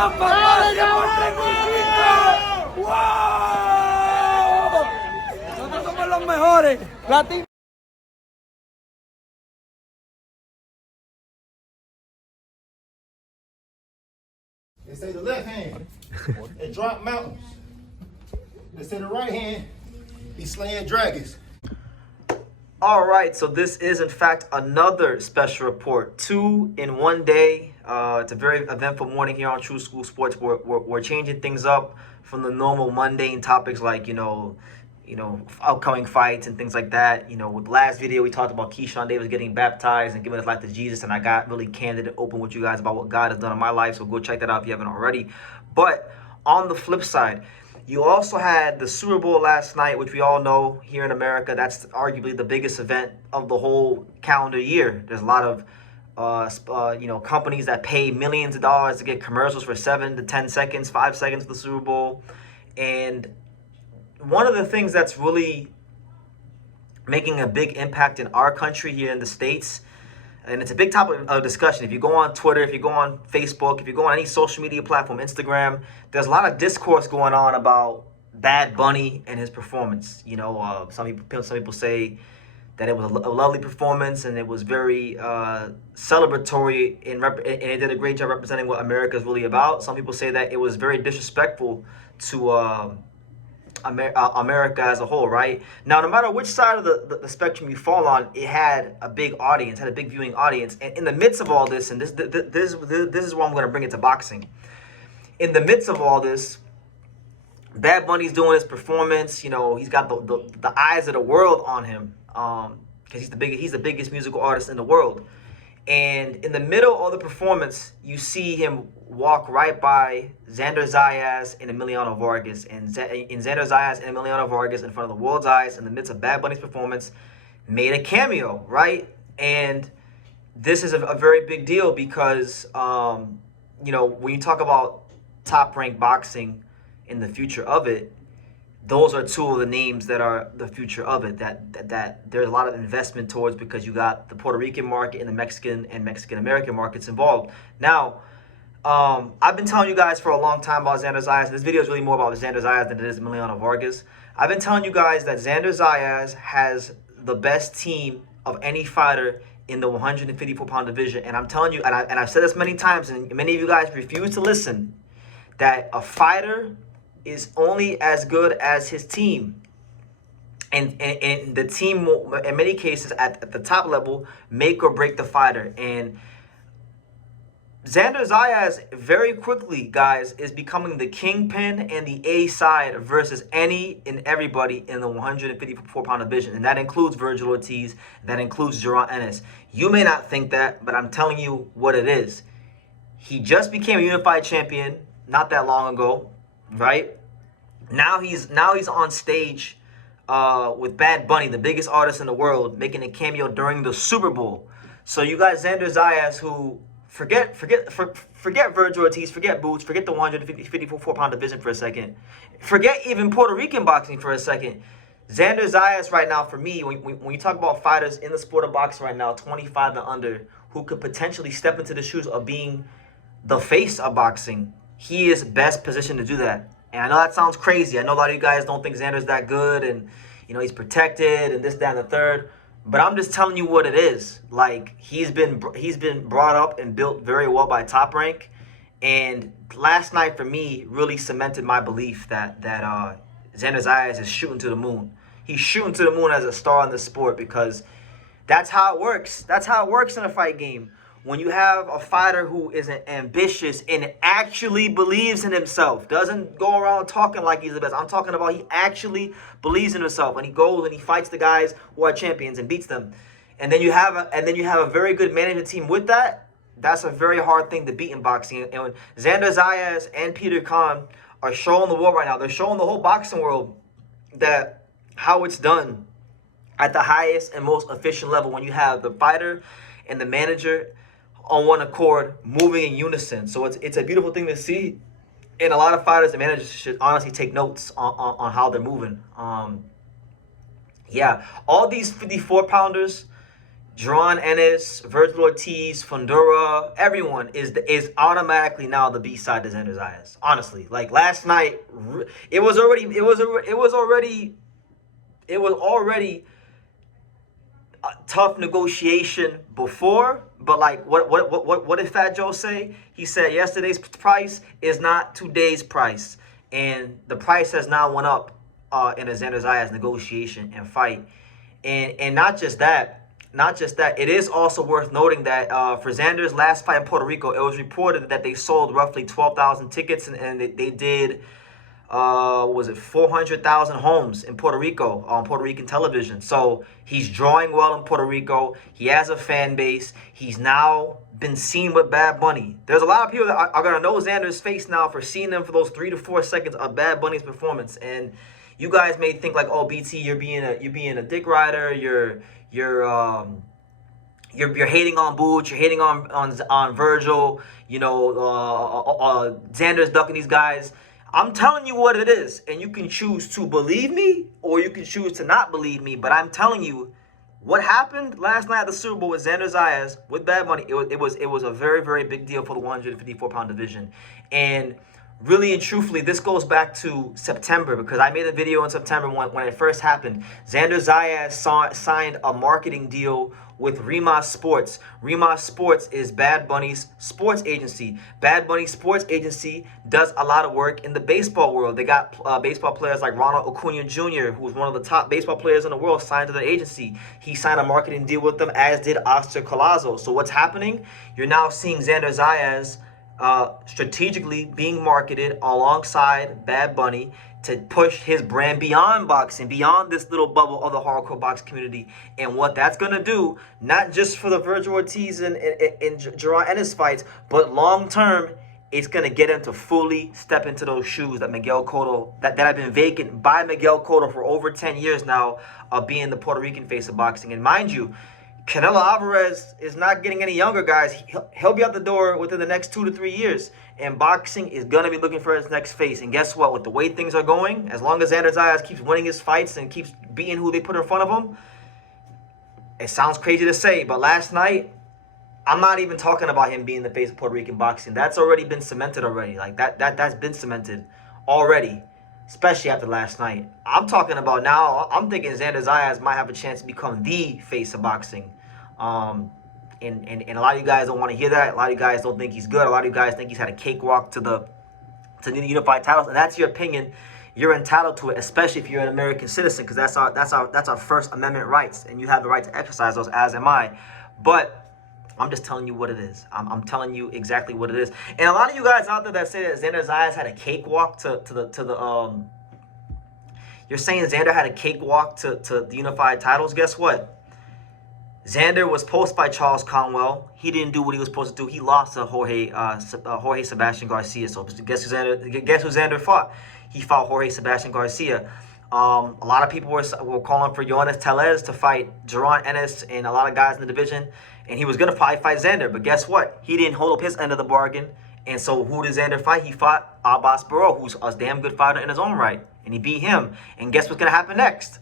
¡Mamá, ¡wow! Nosotros somos los mejores. They say the left hand, it drop mountains. They say the right hand, he slaying dragons. All right, so this is in fact another special report, 2 in 1 day. It's a very eventful morning here on True School Sports. We're changing things up from the normal mundane topics like upcoming fights and things like that. With the last video we talked about Keyshawn Davis getting baptized and giving his life to Jesus, and I got really candid and open with you guys about what God has done in my life. So go check that out if you haven't already. But on the flip side, you also had the Super Bowl last night, which we all know here in America, that's arguably the biggest event of the whole calendar year. There's a lot of companies that pay millions of dollars to get commercials for 7 to 10 seconds, 5 seconds of the Super Bowl. And one of the things that's really making a big impact in our country here in the States, and it's a big topic of discussion. If you go on Twitter, if you go on Facebook, if you go on any social media platform, Instagram, there's a lot of discourse going on about Bad Bunny and his performance. Some people say that it was a lovely performance and it was very celebratory and it did a great job representing what America is really about. Some people say that it was very disrespectful to America as a whole, right? Now, no matter which side of the spectrum you fall on, it had a big audience, had a big viewing audience. And in the midst of all this, and this is why I'm going to bring it to boxing. In the midst of all this, Bad Bunny's doing his performance. He's got the eyes of the world on him because he's the biggest musical artist in the world. And in the middle of the performance, you see him walk right by Xander Zayas and Emiliano Vargas. And Xander Zayas and Emiliano Vargas, in front of the world's eyes, in the midst of Bad Bunny's performance, made a cameo, right? And this is a very big deal because, when you talk about top-ranked boxing in the future of it, those are two of the names that are the future of it, that there's a lot of investment towards, because you got the Puerto Rican market and the Mexican and Mexican-American markets involved. Now, I've been telling you guys for a long time about Xander Zayas, and this video is really more about Xander Zayas than it is Emiliano Vargas. I've been telling you guys that Xander Zayas has the best team of any fighter in the 154-pound division, and I'm telling you, and I've said this many times, and many of you guys refuse to listen, that a fighter is only as good as his team, and the team will, in many cases at the top level, make or break the fighter. And Xander Zayas very quickly, guys, is becoming the kingpin and the A side versus any and everybody in the 154-pound division, and that includes Virgil Ortiz, that includes Jaron Ennis. You may not think that, but I'm telling you what it is. He just became a unified champion not that long ago, right? Now he's on stage with Bad Bunny, the biggest artist in the world, making a cameo during the Super Bowl. So you got Xander Zayas, who forget Virgil Ortiz, forget Boots, forget the 154-pound division for a second, forget even Puerto Rican boxing for a second. Xander Zayas right now, for me, when you talk about fighters in the sport of boxing right now, 25 and under, who could potentially step into the shoes of being the face of boxing, he is best positioned to do that. And I know that sounds crazy. I know a lot of you guys don't think Xander's that good and, he's protected and this, that, and the third. But I'm just telling you what it is. Like, he's been brought up and built very well by Top Rank. And last night, for me, really cemented my belief that Xander Zayas is shooting to the moon. He's shooting to the moon as a star in the sport, because that's how it works. That's how it works in a fight game. When you have a fighter who is ambitious and actually believes in himself, doesn't go around talking like he's the best. I'm talking about he actually believes in himself, and he goes and he fights the guys who are champions and beats them. And then you have a very good management team with that. That's a very hard thing to beat in boxing. And when Xander Zayas and Peter Khan are showing the world right now, they're showing the whole boxing world that how it's done at the highest and most efficient level, when you have the fighter and the manager on one accord, moving in unison. So it's a beautiful thing to see, and a lot of fighters and managers should honestly take notes on how they're moving. Yeah, all these 54-pounders Jeron Ennis, Virgil Ortiz, Fundora, everyone is automatically now the B-side to Xander Zayas. Honestly, like last night, it was already a tough negotiation before. But like, what did Fat Joe say? He said yesterday's price is not today's price, and the price has now went up in a Xander Zayas negotiation and fight, and not just that. It is also worth noting that for Xander's last fight in Puerto Rico, it was reported that they sold roughly 12,000 tickets, and they did, was it 400,000 homes in Puerto Rico on Puerto Rican television. So he's drawing well in Puerto Rico. He has a fan base. He's now been seen with Bad Bunny. There's a lot of people that are going to know Xander's face now for seeing them for those 3 to 4 seconds of Bad Bunny's performance. And you guys may think like, oh, BT, you're being a dick rider. You're hating on Booch, you're hating on Virgil, Xander's ducking these guys. I'm telling you what it is, and you can choose to believe me or you can choose to not believe me, but I'm telling you what happened last night at the Super Bowl with Xander Zayas with Bad Bunny. It was a very, very big deal for the 154-pound division. And really and truthfully, this goes back to September, because I made a video in September when it first happened. Xander Zayas signed a marketing deal with Rimas Sports. Rimas Sports is Bad Bunny's sports agency. Bad Bunny's sports agency does a lot of work in the baseball world. They got baseball players like Ronald Acuna Jr., who was one of the top baseball players in the world, signed to the agency. He signed a marketing deal with them, as did Oscar Collazo. So what's happening? You're now seeing Xander Zayas strategically being marketed alongside Bad Bunny to push his brand beyond boxing, beyond this little bubble of the hardcore box community. And what that's going to do, not just for the Virgil Ortiz and Jeron Ennis fights, but long term, it's going to get him to fully step into those shoes that Miguel Cotto, that have been vacant by Miguel Cotto for over 10 years now, of being the Puerto Rican face of boxing. And mind you, Canelo Alvarez is not getting any younger, guys. He'll be out the door within the next 2 to 3 years. And boxing is going to be looking for his next face. And guess what? With the way things are going, as long as Xander Zayas keeps winning his fights and keeps beating who they put in front of him, it sounds crazy to say, but last night, I'm not even talking about him being the face of Puerto Rican boxing. That's already been cemented already. Like, that's been cemented already, especially after last night. I'm talking about now, I'm thinking Xander Zayas might have a chance to become the face of boxing. And a lot of you guys don't want to hear that. A lot of you guys don't think he's good. A lot of you guys think he's had a cakewalk to the unified titles, and that's your opinion. You're entitled to it, especially if you're an American citizen, because that's our First Amendment rights, and you have the right to exercise those, as am I. But I'm just telling you what it is. I'm telling you exactly what it is. And a lot of you guys out there that say that Xander Zayas had a cakewalk to the you're saying Xander had a cakewalk to the unified titles. Guess what? Xander was posted by Charles Conwell. He didn't do what he was supposed to do. He lost to Jorge Sebastian Garcia. So guess who Xander fought? He fought Jorge Sebastian Garcia. A lot of people were calling for Yoenis Tellez to fight Jeron Ennis and a lot of guys in the division. And he was going to probably fight Xander. But guess what? He didn't hold up his end of the bargain. And so who did Xander fight? He fought Abbas Barrow, who's a damn good fighter in his own right. And he beat him. And guess what's going to happen next?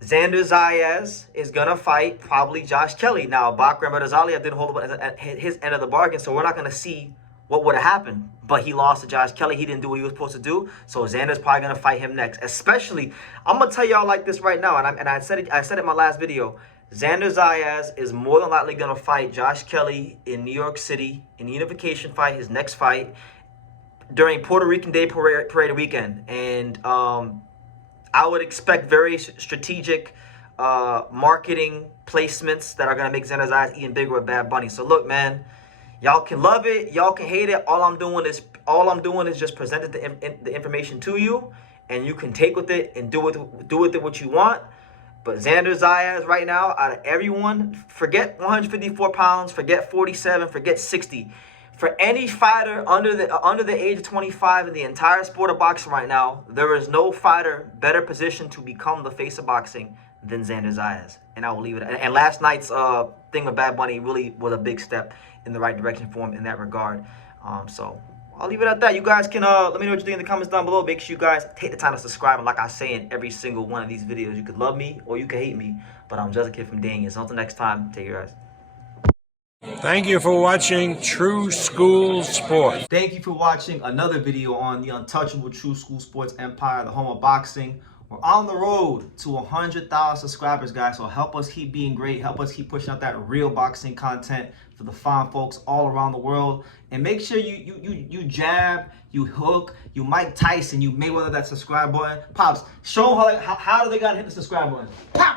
Xander Zayas is going to fight probably Josh Kelly. Now, Bakram Radazalian didn't hold up his end of the bargain, so we're not going to see what would have happened. But he lost to Josh Kelly. He didn't do what he was supposed to do, so Xander's probably going to fight him next. Especially, I'm going to tell y'all like this right now, and I said it in my last video. Xander Zayas is more than likely going to fight Josh Kelly in New York City in the unification fight, his next fight, during Puerto Rican Day Parade weekend. And I would expect very strategic marketing placements that are going to make Xander Zayas even bigger with Bad Bunny. So look, man, y'all can love it, y'all can hate it. All I'm doing is just presenting the information to you, and you can take with it and do with it what you want. But Xander Zayas right now, out of everyone, forget 154 pounds, forget 47, forget 60. For any fighter under the age of 25 in the entire sport of boxing right now, there is no fighter better positioned to become the face of boxing than Xander Zayas. And I will leave it. And last night's thing with Bad Bunny really was a big step in the right direction for him in that regard. So I'll leave it at that. You guys can let me know what you think in the comments down below. Make sure you guys take the time to subscribe. And like I say in every single one of these videos, you could love me or you could hate me, but I'm just a kid from Daniel. So until next time, take care, guys. Thank you for watching True School Sports. Thank you for watching another video on the untouchable True School Sports Empire, the home of boxing. We're on the road to 100,000 subscribers, guys. So help us keep being great. Help us keep pushing out that real boxing content for the fine folks all around the world. And make sure you jab, you hook, you Mike Tyson, you Mayweather that subscribe button. Pops, show them how do they gotta hit the subscribe button. Pow!